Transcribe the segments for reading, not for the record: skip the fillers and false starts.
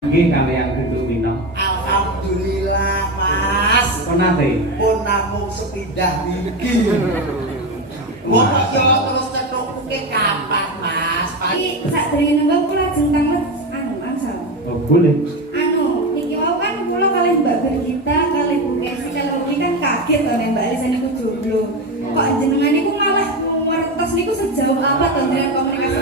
Nggih kaliyan Genduk Mina. Alhamdulillah Mas. Pun nate? Pun namung sepindah niki. Wong yo terus cetuke kapan Mas? Iki sadurunge nembang kula ajeng tanget angsal. Oh, boleh. Niki wau kan kula kalih Mbak Bergita, kalih Bu Kesi, kalau Uli kan kaget to nek Mbak Elisa niku jomblo. Kok jenengan niku malah ngertos niku sejauh apa to jenengan komunikasi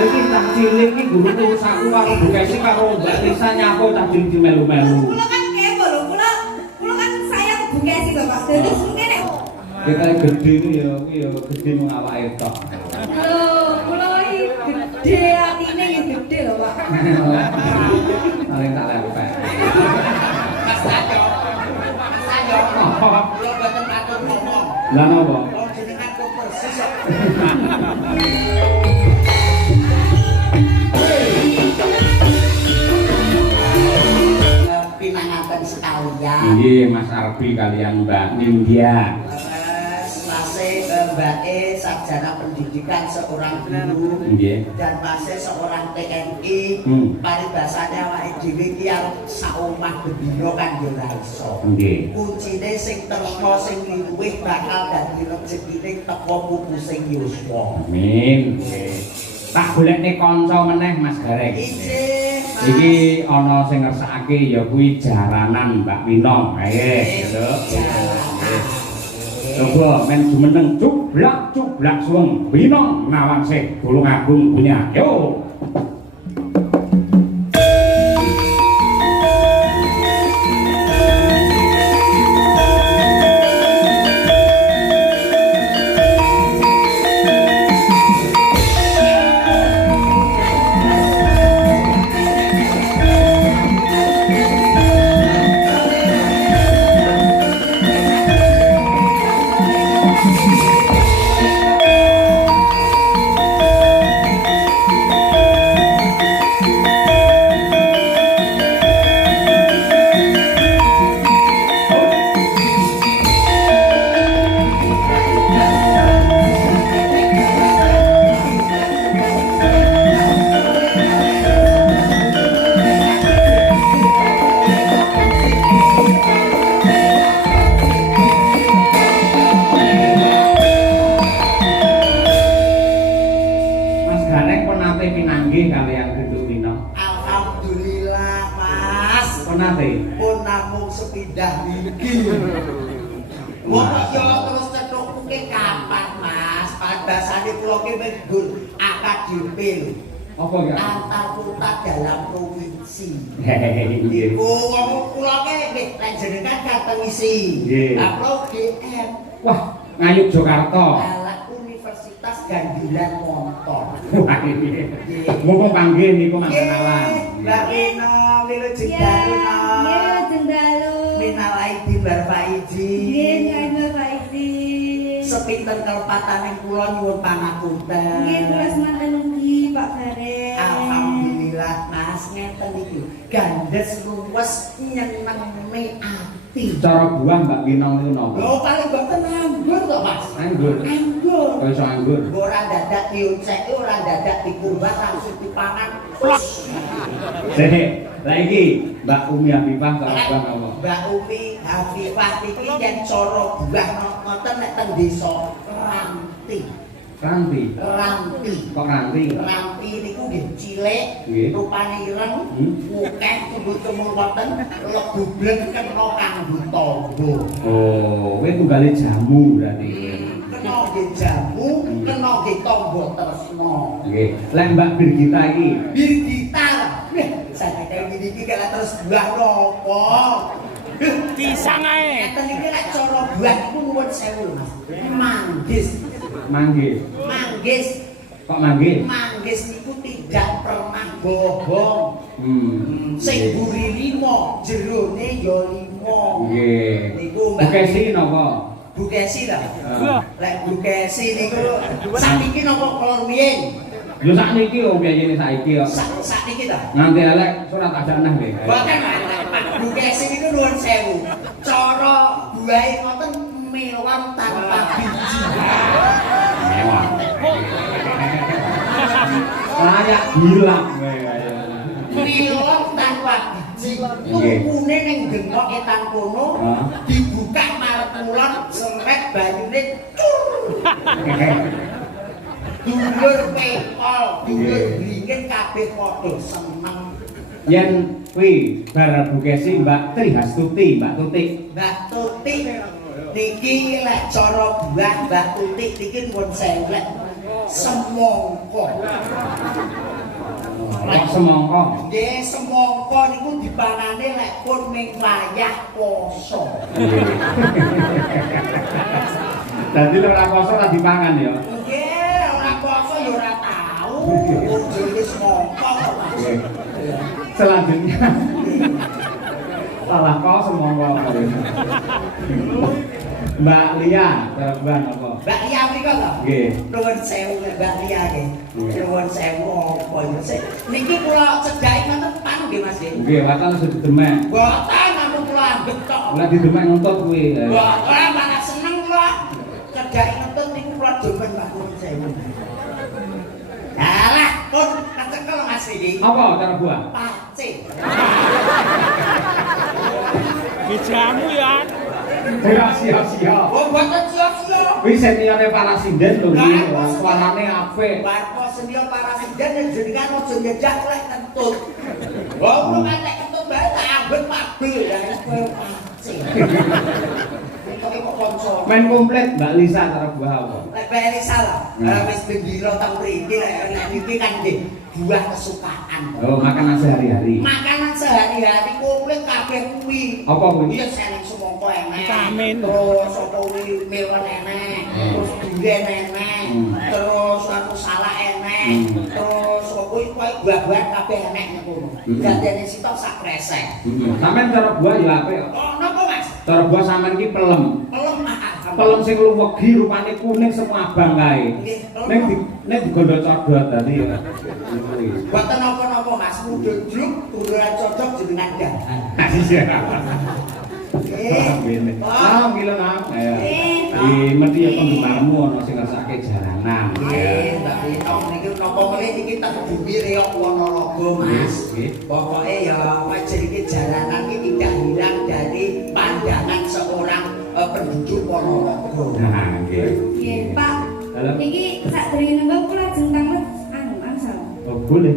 Iki tak cilik iki guru tulisanku karo Bu Kesi karo Mbak Elisa nyapo tak cilik melu-melu. Kula kan kepo lho, kula kan sayang Bu Kesi to Pak. Terus mungkin nek Kita gede iki ya gede mung awake tok. lho, kula iki gede atine ya gede lho Pak. Paling tak lempek. Mas Sajo. Mas Sajo. Kula boten patut ngomong. Lah napa? Wong jenengan kok persis kok. Pinanganten sekalian. Nggih Mas Arbi kalian Mbak Nindya. Masih Mbak E sarjana pendidikan seorang guru Nggih. dan masih seorang TNI. Paribasane awake dhewe iki arep saomah bendina kan yo ora iso. Nggih. Kuncine sing tresna sing luwih bakal dadi rezekine teko pupu sing yuswa. Amin. Tak golekne kanca meneh Mas Garek. Ijih, Mas. Iki ana sing ngersakake ya kuwi jaranan Mbak Wina. Ayo, Nduk. Coba men jumeneng cublak suweng Wina Nawangsih Tulungagung punya. Yo. Alhamdulillah Mas. Pun nate? Pun namung sepindah niki. Wong yo terus cetuke kapan Mas? Padasane kula ki menggur akademil. Apa ya? Antar kota dalam provinsi. Nggih. Iku wong kula ki nek jenengan kateng isi. Nggih. Lah kula GM. Wah, ngayuk Jakarta. Dalam Universitas Gandilan Montor. Wah, iki. Mumpung panggih niku mangkenalan. Mbak Rina, Milo Ya, Jendalu. nggih jendalu. Minal aidin wal faizin. Nggih, nyai Pak Izi. Sepinten kelepataning kula nyuwun pangapunten. Nggih, kula semanten ugi Pak Garek. Alhamdulillah Mas ngeten iki. Gandes luwes nyenengme ati. Cara buah Mbak Wina niku napa? Lho paling mboten anggur to Mas. Anggur. Anggur. Kok iso anggur? Ora dadak diucek, ora dadak dikurban langsung dipangan. Lah iki Mbak Umi Hafifah karo Bang apa? Mbak Umi Hafifah iki yen cara buah ngoten nek teng desa Ranti. Ranti. Ranti. Kok ranti? Ranti niku nggih cilik, Nggih. rupane ireng, akeh tumbuk cemul wonten, lebu bleng kena kanggo tangga. Oh, kowe tunggale jamu berarti. Kena nggih jamu, kena nggih tangga tresna. Nggih. Lah Mbak Birgita iki Birgita. Saya kaya iki kala terus buah napa? Pisang ae. Ngeten iki lek cara buah iku nuwun sewu lho Mas. Manggis. manggis. Manggis. Kok manggis? Manggis niku tidak pernah bohong. Sing buri 5, jerone ya 5. Nggih. Niku Bu Kesi napa? Bu Kesi lah. Lek Bu Kesi niku sakniki napa kolor riyen? Yo sakniki yo biyayene saiki yo. Sakniki ta? Nganti elek surat ajanah nggih. Boten Bu Kesi niku nuwun sewu. Cara buahe ngoten melon tanpa biji. Mewah. Layak bilang. melon tanpa biji. Tukune ning genok etan kono. Dibuka marep kulon seret banyune cur. Dulur pekol, dulur bringin kabeh padha seneng. Yen kuwi bar Bu Kesi Mbak Tri Hastuti, Mbak Tutik. Mbak Tutik niki lek cara buah Mbak Tutik niki pun selek semongko. Lek semongko. Nggih, semongko niku dipanane lek pun ning wayah poso. Dadi lek ora poso ora dipangan ya. Nggih, ora poso ya ora tau. Ujune semongko. Selanjutnya salah kau semongko. Mbak Lia, terbang apa? Mbak Lia mriko to? Nggih. Nuwun sewu Mbak Lia nggih. Nuwun sewu apa iki? Niki kula cedhaki ngoten pan nggih Mas nggih. Nggih, watan sudah demek. Boten namung kula ambek tok. Lah didemek nonton kuwi. Ora malah seneng kula. Cedhaki ngoten niku kula demen Mbak nuwun sewu. Alah, pun kecekel Mas iki. Apa cara buah? Pace. Dijamu ya. Siap. Oh, boten sia-sia. Kuwi seniore Parasinden lho iki. Suarane apik. Warpo senior Parasinden jenengan aja nyejak lek kentut. Wah, kula katek kentut bae tak ambet pabel ya kowe pace. Kok kanca. Main komplit Mbak Lisa cara buah apa? Lek Mbak Elisa lah, wis bendira teng mriki lek niki kan nggih buah kesukaan. Oh, makanan sehari-hari. Makanan sehari-hari komplit kabeh kuwi. Apa kuwi? Iya seneng semongko enek. Vitamin. Terus apa kuwi melon enek. Terus duren enek. Terus aku salah enek. Terus apa kuwi buah-buahan kabeh enek niku. Dadene sitok sak kresek. Sampeyan cara buah ya apik. Oh, napa Mas? Cara buah sampeyan ki pelem. Pelem Pelem sing luwegi rupane kuning semua abang kae. Nek digondo codot dadi ya. Boten napa-napa Mas, mundhut druk turunan cocok jenengan dahan. Iya. Nggih. Nah, gila nah. Di mesti ya penggemarmu ono sing ngersake jalanan. Nggih, Mbak Rita niki napa meneh iki tak bumi reok Ponorogo Mas. Pokoke ya wajar iki jalanan iki tidak hilang dari pandangan seorang penduduk Ponorogo. Nah, nggih. Nggih, Pak. Niki sakderenge nembang kula ajeng tamet angsal. Oh, boleh.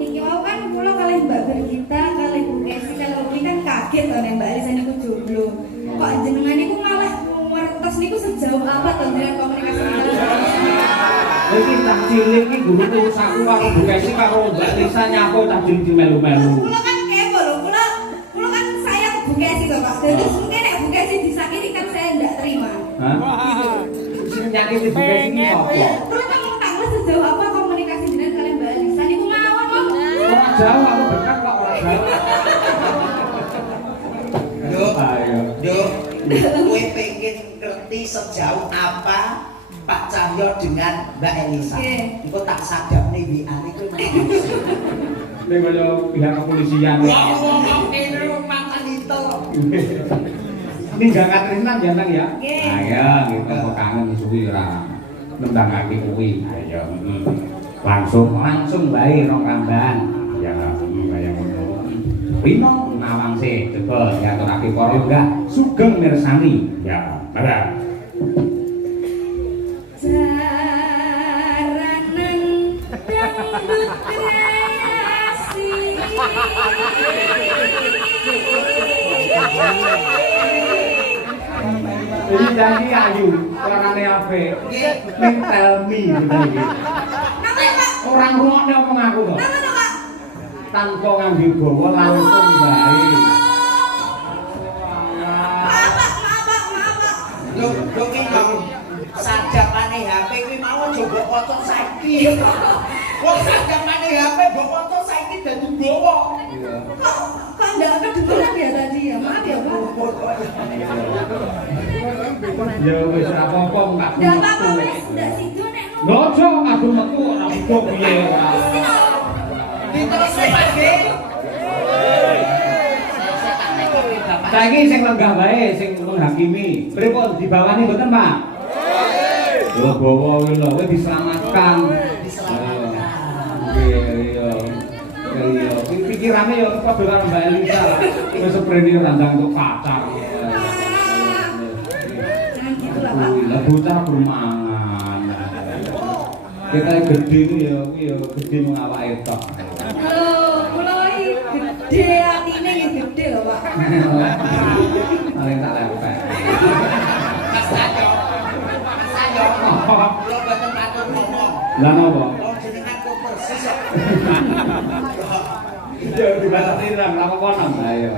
Niki wau kan kula kalih Mbak Bergita, kalih Bu Kesi, kalau iki kan kaget to nek Mbak Elisa niku jomblo. Kok jenengan niku malah ngertos niku sejauh apa to jenengan komunikasi karo Mbak Elisa? Iki tak cilik iki guru urusanku karo Bu Kesi karo Mbak Lisa nyapo tak cilik melu-melu. Kula kan kepo lho, kula kan sayang Bu Kesi to, Pak. Terus mungkin nek Bu Kesi disakiti kan saya ndak terima. Hah? Sing nyakiti Bu Kesi iki apa? Kula kan mau tahu sejauh apa komunikasi jenengan kalian Mbak Elisa niku ngawon kok. Ora jauh aku dekat kok ora jauh. Yuk, kowe pengen ngerti sejauh apa Pak Cahyo dengan Mbak Elisa. Engko tak sadapne WA-ne kowe. Nek kaya pihak kepolisian. Ngomong kene makan itu. Ini jangan Trisnan ya Nang ya. Nggih. Ayo kita kok kangen suwi ora nembangake kuwi. Ayo. Langsung bae rong ramban. Ya kaya ngono. Rino nawang sih, coba diaturake para enggak sugeng mirsani. Ya, barang. Jaranan dangdut kreasi. Jadi janji ayu, suarane apik. Ning tell me gitu iki. Orang rungokne omong aku kok. Tanpa nganggo bawa langsung bae. Lho ki sadapane HP kuwi mau coba foto saiki. Kok sadapane HP mbok foto saiki dadi gowo. Kok ndak kedengeran ya tadi ya? Maaf ya, Pak. Ya wis ora apa-apa enggak. Ndak apa-apa wis ndak sido nek Lojo aku metu ora kok piye ora. Diterus lagi. Saiki sing lenggah wae sing menghakimi. Pripun dibawani mboten, Pak? Lho bawa kuwi lho, wis diselamatkan. Diselamatkan. Iya. Iya. Pikirannya ya padha karo Mbak Elisa. Wis seprene randang untuk pacar. Jangan gitu lah Pak. Lah bocah bermangan. Kita gede itu ya, gede mengawake tok. Kula iki gede atine nggih gede lho Pak. Paling tak lepek. Mas Sajo. Mas Sajo. Kula boten matur ngomong. Lah napa? Wong jenengan kok persis kok. Ya dibatasi nang apa nang ayo.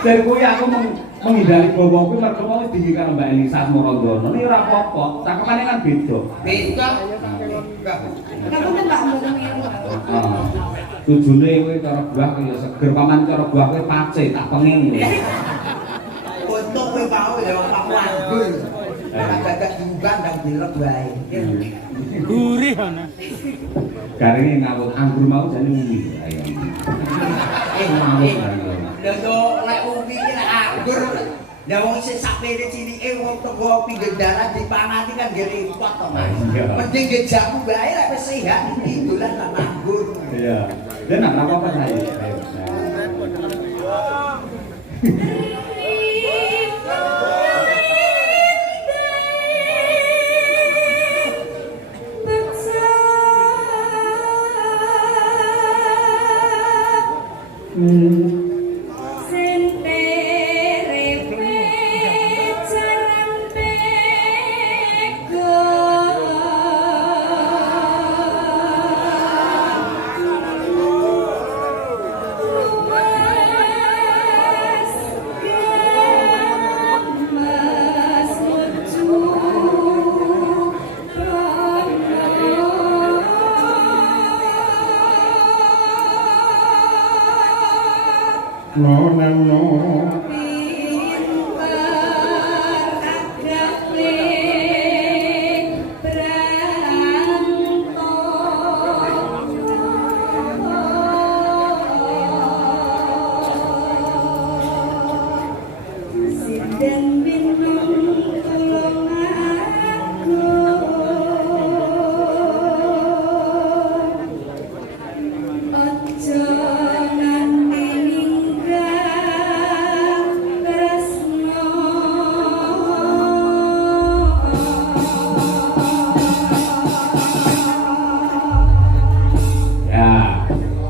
Dari kuwi aku menghindari bobo kuwi mergo mau tinggi karo Mbak Elisa Morondono. Ini ora apa-apa, cakepane kan beda. Beda. Kamu tuh Mbak mboten ngiru. Heeh. Tujune kuwi cara buah kuwi ya seger, paman cara buah kuwi pace tak pengin. Untung kowe mau ya Pak Wanggul. Agak diubah dan dilek wae. Gurih ana. Garinge ngawut anggur mau jane ngene. Ayo. Lha yo lek umi ki lek anggur. Ya wong sing sapene cilike wong teko pinggir dalan dipangati kan nggih repot to, Mas. Mending nggih jamu wae lek wis sehat iki dolan nang anggur. Iya. Dan nak apa-apa saya. Ayo. No, no, no.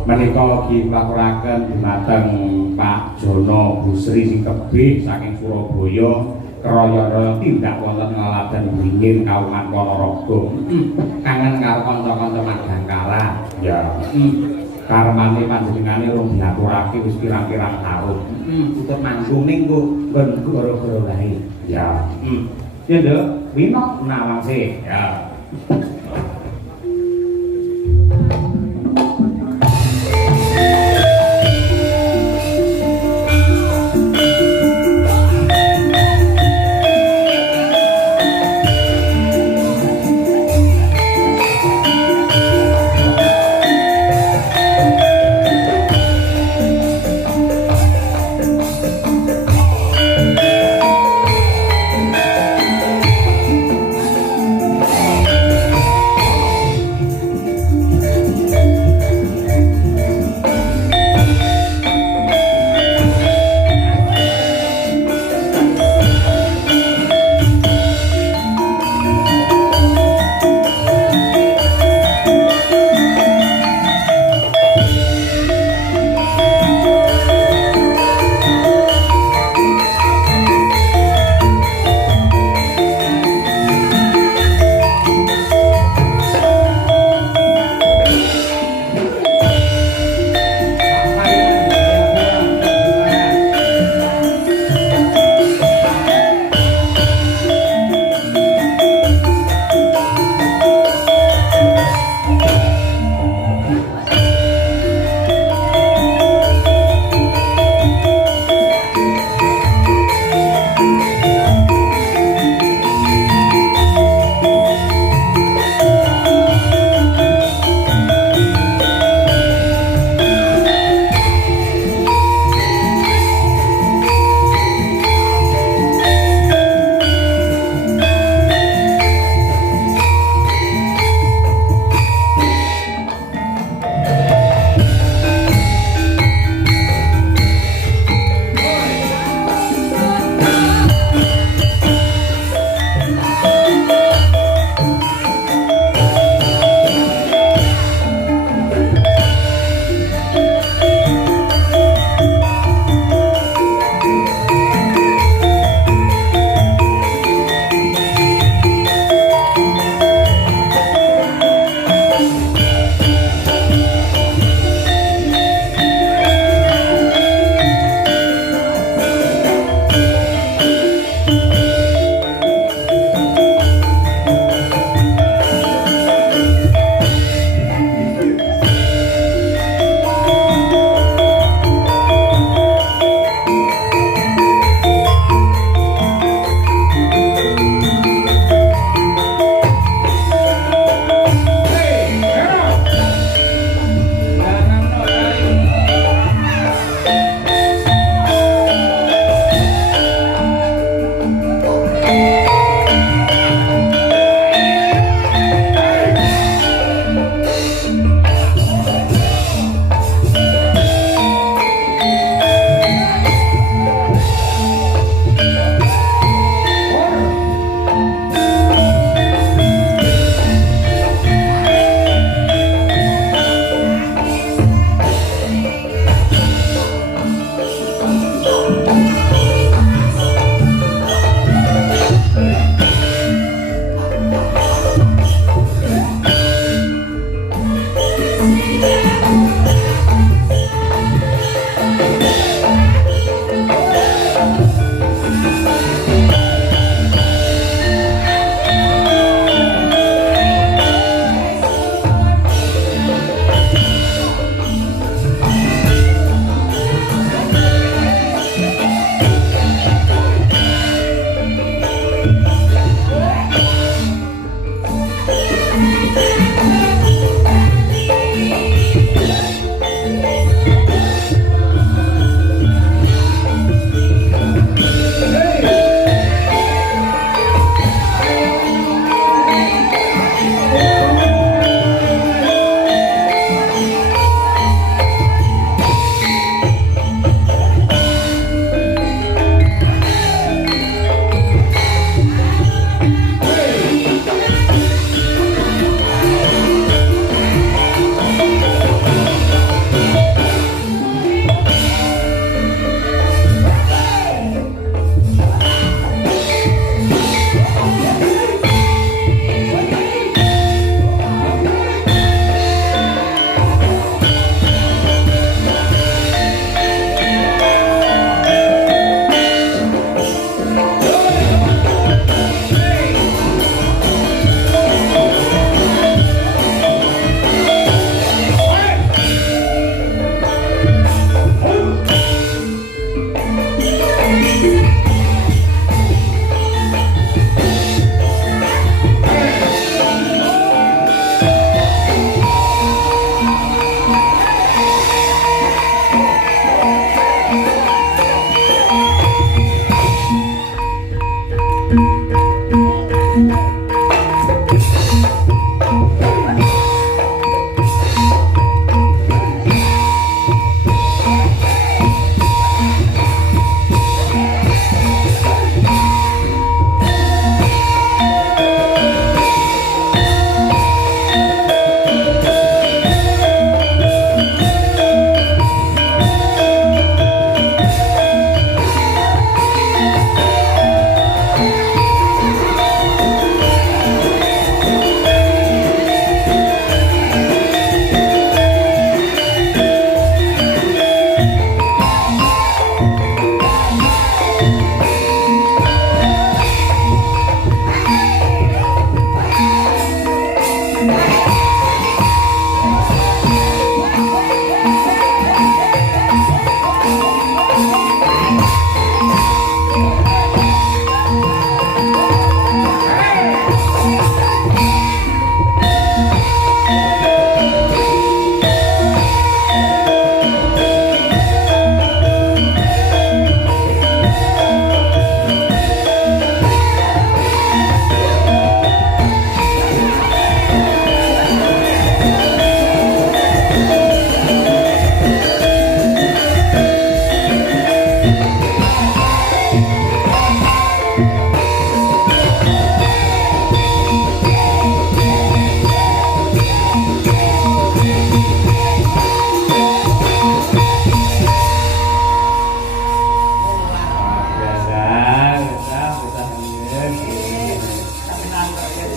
Menika dipaturaken dumateng Pak Jono Busri sing tebih saking Surabaya kraya tindak wonten ngaladen wingin Kauman Ponorogo. Kangen karo kanca-kanca Madangkara. Ya. Karmane panjenengane rung diaturake wis pirang-pirang taun. Tutut manggung ning nggon gara-gara wae. Ya. Ya Nduk, wino nawangse. Ya.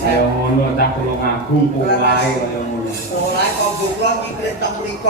Kaya ngono cah Tulungagung polahe kaya ngono. Oleh kok buklon iki teng mriko